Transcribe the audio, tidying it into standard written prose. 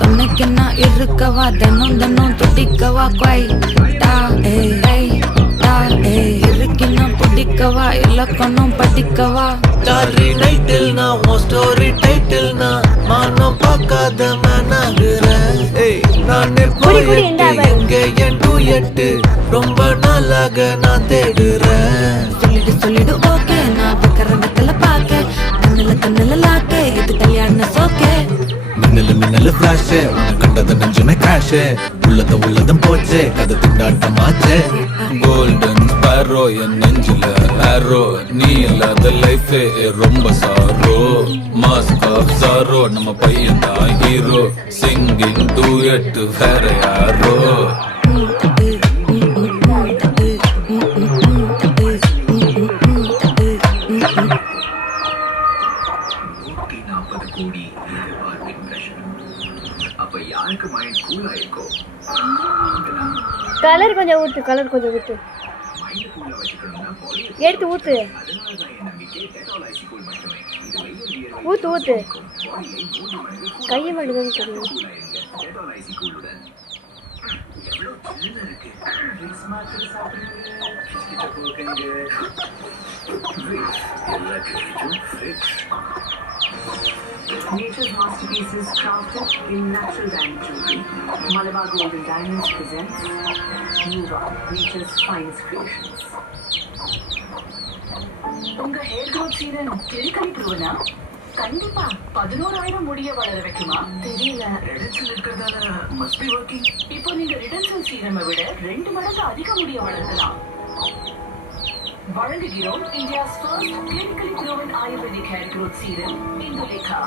துணைக்குன்னா இருக்கவா தினம் தினம் துடிக்கவா குவைட்டா இருக்குன்னா பிடிக்கவா இலக்கணம் படிக்கவா ஸ்டாரி நைட்டில் நான் உன் ஸ்டோரி டைட்டில் நான் மானம் பார்க்காத மனாகிறேன். நானே போயிட்டு எங்க என் டூயட்டு ரொம்ப நாளாக நான் தேடுறேன். சொல்லிடு ஓகே நான் வைக்கிறத்துல பாக்க கண்ணுல லாக்க இது கல்யாண சோக்கே மின்னலு ஃபிளாஷ் உன்னை கண்டத நெஞ்சுமே கிராஷ் உள்ளதும் போச்சே கதை திண்டாட்டமாச்சே. கோல்டன் ஸ்பேரோ என் நெஞ்சில ஆரோ நீ இல்லாத லைஃபே ரொம்ப சாரோ. மாஸ்க் ஆஃப் சாரோ நம்ம பையன் தான் ஹீரோ சிங்கிங் டூயட் வேற யாரோ. கலர் கொஞ்சம் ஊத்து எடுத்து ஊத்து கையை மட்டும் தெரியும். Nature's masterpieces crafted in natural diamond jewelry. Malabar Gold and Diamonds presents Nuva, nature's finest creations. உங்க ஹேர் growth சீரம் கிளிக்கலி ப்ரூவனா? கண்டிப்பா 11,000 முடிய வளர வைக்குமா? தெரியல. ரிடன்சல் இருக்கிறதால must be working. இப்போ நீங்க ரிடன்சல் சீரமை விட 2 மடங்கு அதிக முடிய வளர்க்கலாம். வழங்குகிறோம் India's first clinically proven ayurvedic hair growth serum Indulekha.